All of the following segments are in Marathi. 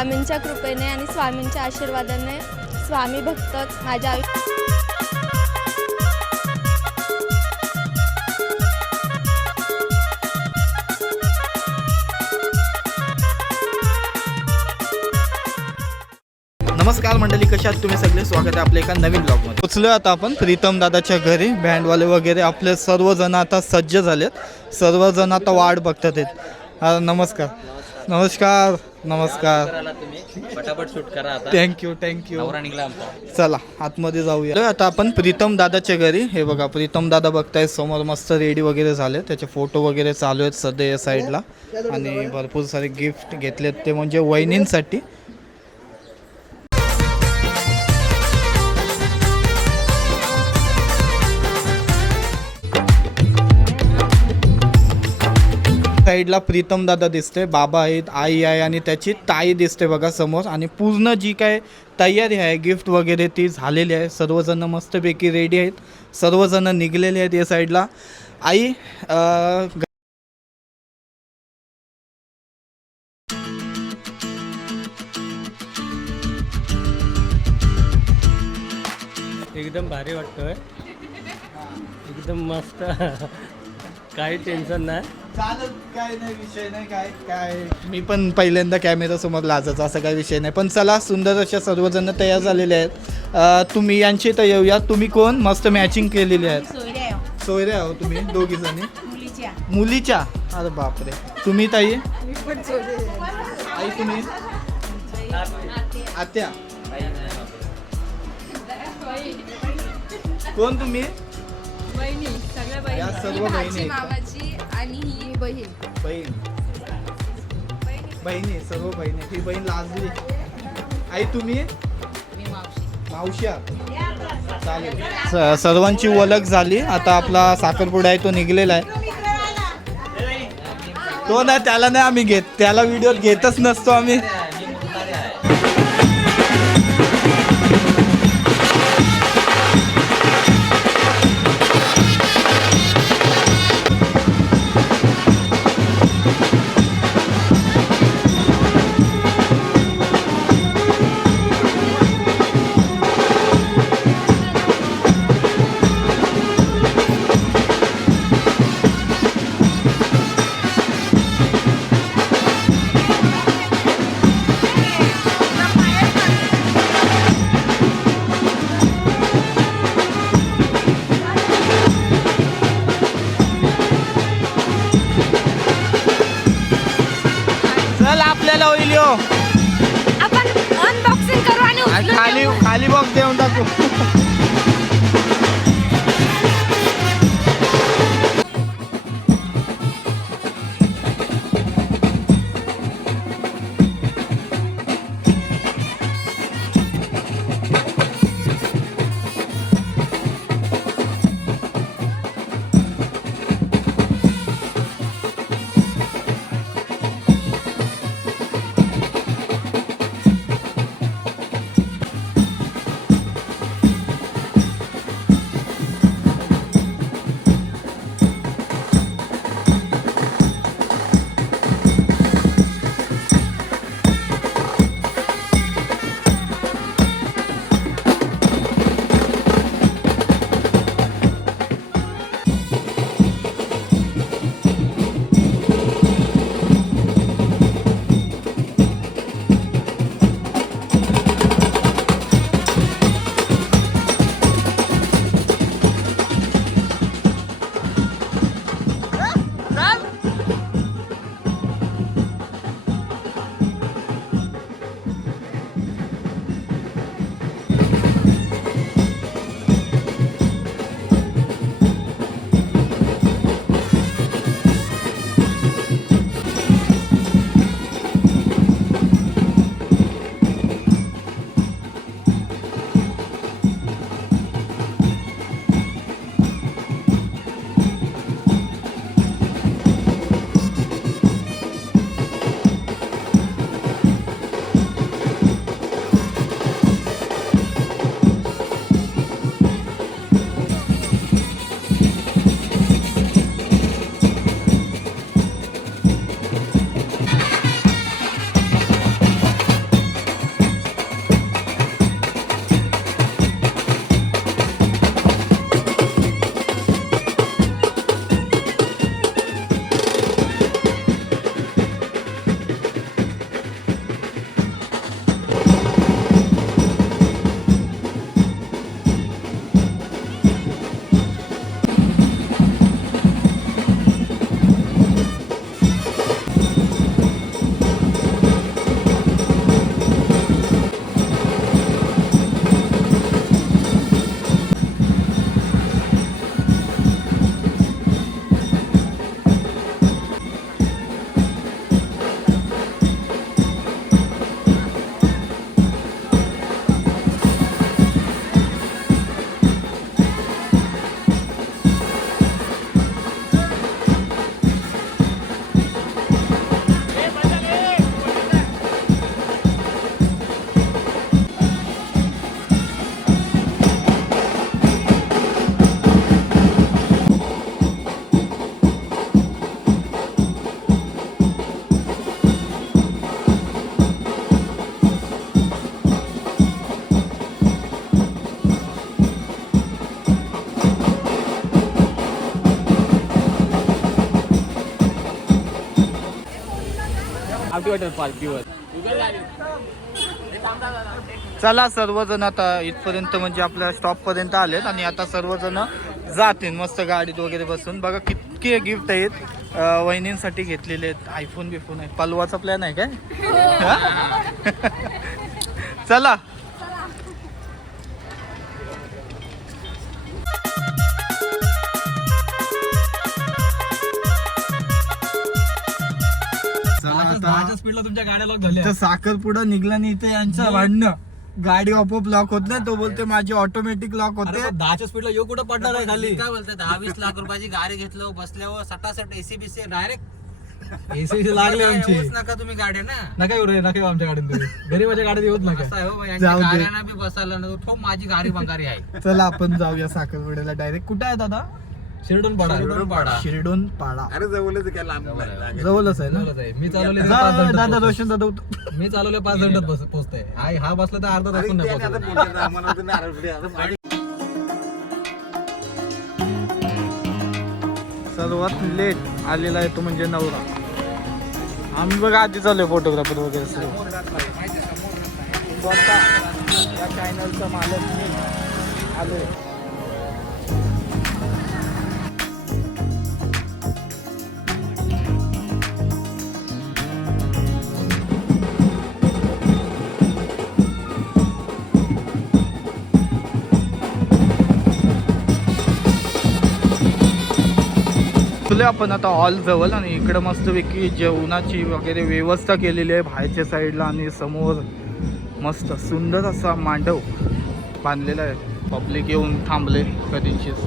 स्वामींच्या कृपेने आणि स्वामींच्या आशीर्वादाने स्वामी भक्तच माझ्या आयुष्यात. नमस्कार मंडळी, कशा आहात तुम्ही सगळे? स्वागत आहे आपल्या एका नवीन ब्लॉगमध्ये. पोचलो आता आपण प्रीतम दादाच्या घरी. बँडवाले वगैरे आपले सर्वजण आता सज्ज झालेत. सर्वजण आता वाट बघतात आहेत. नमस्कार नमस्कार नमस्कार. फटाफट शूट करा आता. थँक्यू. चला आतमध्ये जाऊया. आता आपण प्रीतम दादाच्या घरी. हे बघा प्रीतम दादा बघताय समोर, मस्त रेडी वगैरे झाले. त्याचे फोटो वगैरे चालू आहेत सध्या या साईडला. आणि भरपूर सारे गिफ्ट घेतलेत, ते म्हणजे वहिनींसाठी. साईडला प्रीतम दादा दिसते, बाबा आहेत, आई आहे आणि त्याची ताई दिसते बघा समोर. आणि पूर्ण जी काय तयारी आहे गिफ्ट वगैरे ती झालेली आहे. सर्वजण मस्तपैकी रेडी आहेत, सर्वजण निघलेले आहेत या साईडला. आई एकदम भारी वाटतोय, एकदम मस्त. काही टेन्शन नाही. चालत, काय नाही, विषय नाही. काय मी पण पहिल्यांदा कॅमेरासमोर लाजायचा, असं काही विषय नाही. पण चला, सुंदर अशा सर्वजण तयार झालेले आहेत. तुम्ही यांची तर येऊया. तुम्ही कोण? मस्त मॅचिंग केलेली आहेत. सोयरे आहो तुम्ही दोघी जणी मुलीच्या. अरे बापरे. तुम्ही ताई? आई तुम्ही? आत्या. कोण तुम्ही? या सर्व बहिणी आणि ही बहीण. बहिणी सर्व बहिणी. ही बहीण लाजली. आई तुम्ही? मावश्या. चालेल. सर्वांची ओळख झाली. आता आपला साखरपुडा आहे तो निघलेला आहे. तो ना, त्याला नाही आम्ही घेत, त्याला व्हिडिओ घेतच नसतो आम्ही. आपल्याला होईल यो. आपण अनबॉक्सिंग करू आणि खाली बॉक्स देऊन टाकू. वाटेल पालखीवर. चला सर्वजण आता इथपर्यंत म्हणजे आपल्या स्टॉप पर्यंत आलेत आणि आता सर्वजण जातील मस्त गाडीत वगैरे बसून. बघा कितके गिफ्ट आहेत वहिनींसाठी घेतलेले आहेत. आयफोन बिफोन आहे. पलवाचा प्लॅन आहे काय हा? चला स्पीडला तुमच्या गाड्या लॉक झाल्या. तर साखरपुडा निघला नाही इथे यांचं भांडणं. गाडी ऑपअप लॉक होत नाही. तो बोलते माझी ऑटोमॅटिक लॉक होते. 10च्या स्पीडला यो कुठं पडणार आहे खाली. काय बोलते 10-20 लाख रुपयाची गाडी घेतलं बसल्यावर सटासट एसीबीसी डायरेक्ट एसी लागले आमची. नका तुम्ही गाड्या ना नका येऊ रे, नका येऊ आमच्या गाडीत तुम्ही. गरीबाच्या गाडीत येऊत नका. असं आहे हो, यांच्या जाऊ दे. गाड्यांना बी बसायला ना तो माझी गाडी बंगारी आहे. चला आपण जाऊया साखरपुड्याला डायरेक्ट. कुठं आहे दादा? शिरडून पाडा. शिरडोन पाडा. अरे जवळच काय लांब जवळच आहे ना. मी चालवले दादा रोशन दादा मी चालवले 5 मिनिटात पोहोचतोय. हा बसला तर अर्धा तास पण नाही पोहोचत. सर्वात लेट आलेला आहे तो म्हणजे नवरा. आम्ही बघा आधी चालू फोटोग्राफर वगैरे सर्व. या चॅनलचा मालक मी आलोय. आपण आता हॉल जवळ आणि इकडं मस्तपैकी जेवणाची वगैरे व्यवस्था केलेली आहे बाहेरच्या साईडला आणि समोर मस्त सुंदर असा मांडव बांधलेला आहे. पब्लिक येऊन थांबले कधीचीच.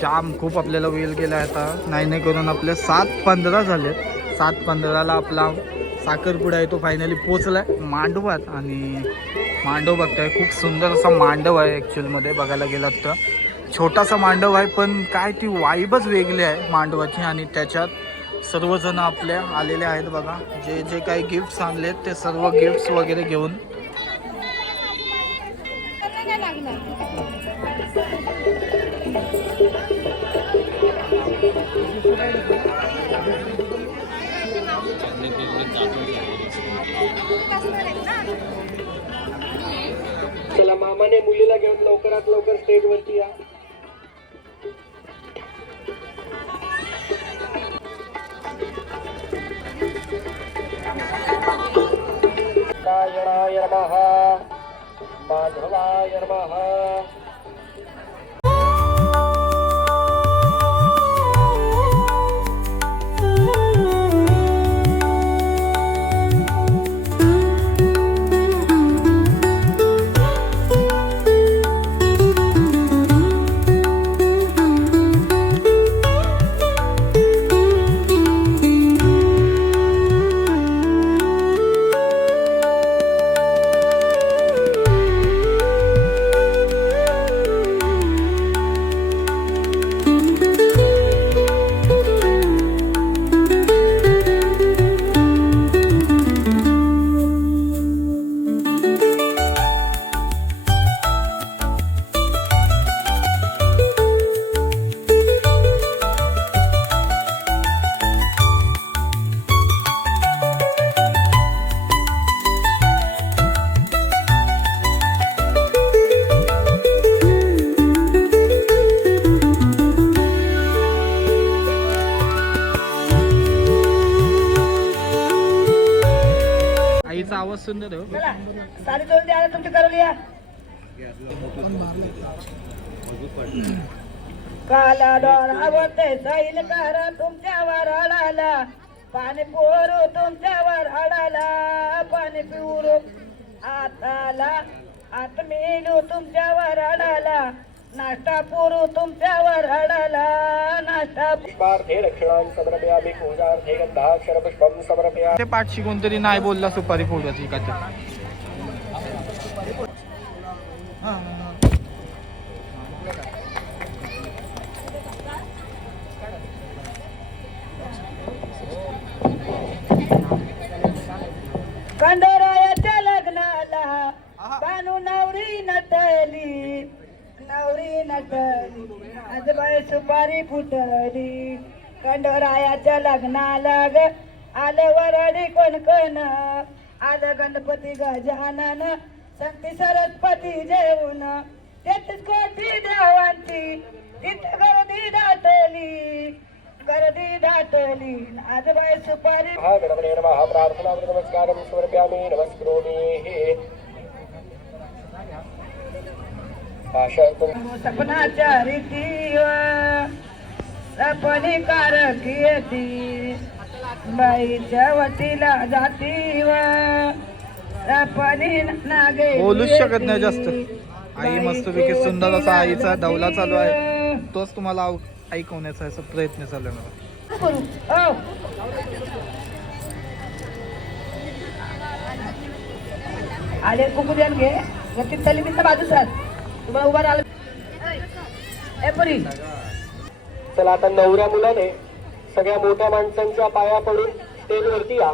जाम खूप आपल्याला वेळ गेला आहे. आता नाही करून आपले 7:15 झाले. 7:15ला आपला साखरपुडा आहे तो फायनली पोचला आहे मांडवात. आणि मांडव बघताय खूप सुंदर असा मांडव आहे. ॲक्च्युअलमध्ये बघायला गेलात तर छोटासा मांडव आहे पण काय ती वाईबच वेगळी आहे मांडवाची. आणि त्याच्यात सर्वजण आपल्या आलेले आहेत. बघा जे जे काही गिफ्ट्स आणलेत ते सर्व गिफ्ट्स वगैरे घेऊन. चला मामाने मुलीला घेऊन लवकरात लवकर स्टेज वरती या. नारायणाय नमः माधवाय नमः. आईचा आवाज सुंदर आहे. साडी जोडून द्या तुमची करून या. काला डोळावते सैल कर तुमच्यावर अडाला, पाणी पोरू तुमच्यावर अडाला, पाणी पिवरू आताला, आत मिळू तुमच्यावर अडाला, नाश्ता पोरू तुमच्यावर अडाला, नाश्ता पुष्पार्थे दक्षिणां समर्पयामि पूजार्थे गन्धाक्षरपुष्पं समर्पयामि. ते पाठशी कोणतरी नाही बोलला सुपारी फोडवायची का ते. खंडोरायाच्या लग्नाला बानू नवरी नटली, नवरी नटली, आजबाई सुपारी फुटली. खंडोरायाच्या लग्नाला ग आलं वरडी कोण कोण, आलं गणपती गजानन, संती सरस्वती जेवून, 33 कोटी देवांची तिथं गर्दी दाटली, गर्दी दाटली. आजबाई सुपारी गणपते नमः. प्रार्थना नमस्कारं समर्पयामि. नमस्करोमि. सपनाच्या रीतीव सपनी कारकी येती, बाईच्या वतीला जातीव सपनी नागे बोलूच शकत नाही जास्त. आई मस्तपैकी सुंदर असा आईचा दौला चालू आहे, तोच तुम्हाला ऐकवण्याचा असा प्रयत्न चालू आहे मला. आले कुकू द्यान घे गती तली मी बाजू सर तुम्हाला उभा राहिला. ए पुरी चला आता नवऱ्या मुलाने सगळ्या मोठ्या माणसांच्या पाया पडून स्टेजवरती या.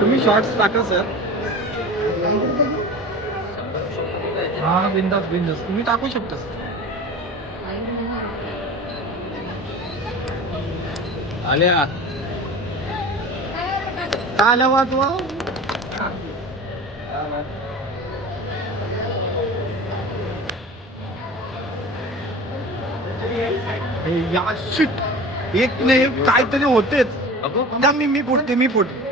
तुम्ही शॉर्ट्स टाका सर. हा बिंदास बिंदास तुम्ही टाकू शकता सर. आल्या आल्या वाजवा. या शिट, एक नाही काहीतरी होतेच. त्या मी फुटते मी फुटते.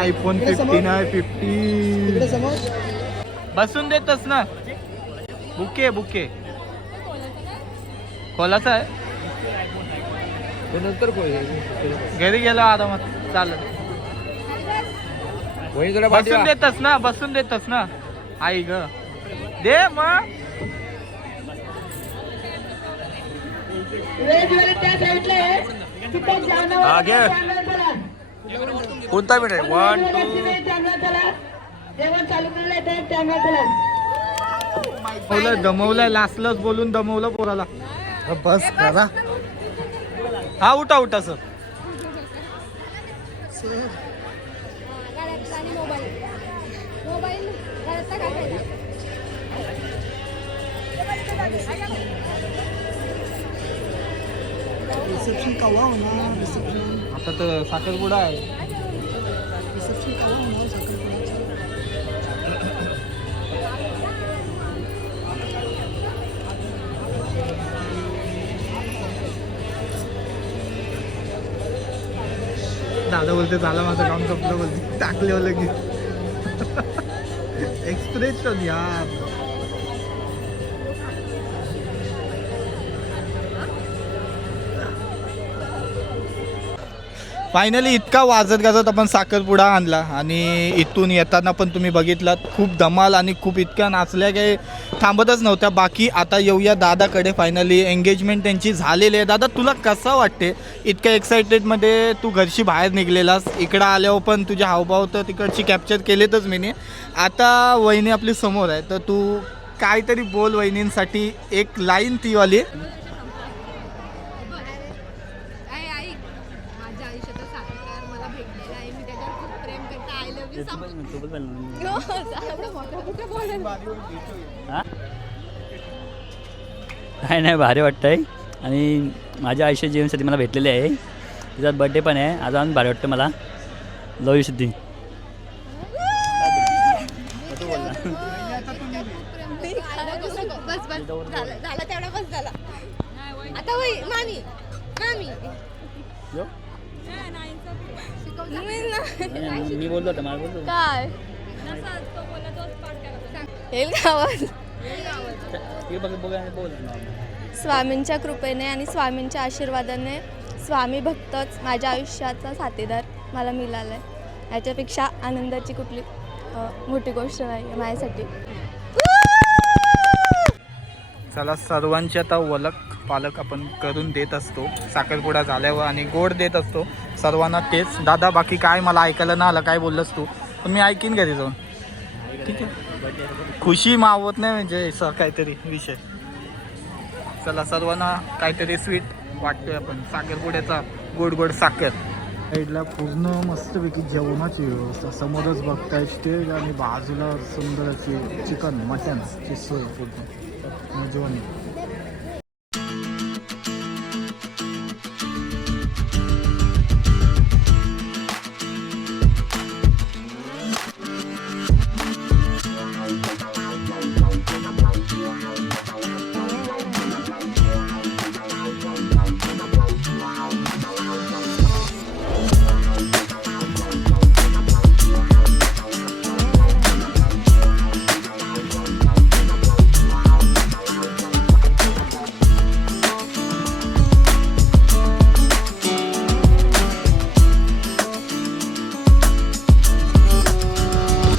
आयफोन 15 आहे. 50 बसून देतच ना. बुके बुके खोलाचा आहे. घरी गेलो आरामात चालत. बसून देतच ना, बसून देतच ना. आई ग दे मग. कोणता मिनिट आहे? 1 2 दमवलंय. लासलंच बोलून दमवलं पोराला. बस करा. हा उठा उठा सर. रिसेप्शन कवा होणार रिसेप्शन आता तर साखरपुडा आहे. रिसेप्शन कवा होणार साखरपुड्याचं दादा बोलते झालं माझं काम संपलं बोलते टाकले लगेच एक्सप्रेशन यार. फायनली इतका वाजत गाजत आपण साखरपुडा आणला आणि इथून येताना पण तुम्ही बघितलात खूप धमाल आणि खूप इतक्या नाचल्या काही थांबतच नव्हत्या. बाकी आता येऊया दादाकडे. फायनली एंगेजमेंट त्यांची झालेली आहे. दादा तुला कसं वाटते इतक्या एक्साइटेडमध्ये तू घरची बाहेर निघलेलास, इकडं आल्यावर पण तुझे हावभाव तर तिकडची कॅप्चर केलेतच मी. आता वहिनी आपली समोर आहे तर तू काहीतरी बोल वहिनींसाठी, एक लाईन ती वाली. माझ्या आयुष्याचा साथीदार मला भेटलेला आहे, मी त्याच्यावर खूप प्रेम करते. आय लव्ह यू नाही नाही भारी वाटतंय आणि माझ्या आयुष्य जीवनसाठी मला भेटलेले आहे. तिचा बड्डे पण आहे आज आणि भारी वाटतं मला. लव यू सिद्धी. बस बस झालं तेवढा बस झाला. आता होई मामी मामी मी बोललो होतो मला बोललो काय येईल गावात. बोल. स्वामींच्या कृपेने आणि स्वामींच्या आशीर्वादाने स्वामी भक्तच माझ्या आयुष्याचा साथीदार मला मिळाला आहे. याच्यापेक्षा आनंदाची कुठली मोठी गोष्ट नाही आहे माझ्यासाठी. चला सर्वांची आता वलक पालक आपण करून देत असतो साखरपुडा झाल्यावर आणि गोड देत असतो सर्वांना. तेच दादा बाकी काय मला ऐकायला ना आलं काय बोललंस तू, पण मी ऐकीन घरी जाऊन. ठीक आहे, खुशी मावत नाही म्हणजे असं काहीतरी विषय. चला सर्वांना काहीतरी स्वीट वाटतोय आपण साखरपुड्याचा, गोड गोड साखर. साईडला पूर्ण मस्तपैकी जेवणाची व्यवस्था, समोरच बघताय स्टेज आणि बाजूला सुंदर अशी चिकन मटनची सोय पूर्ण जेवण.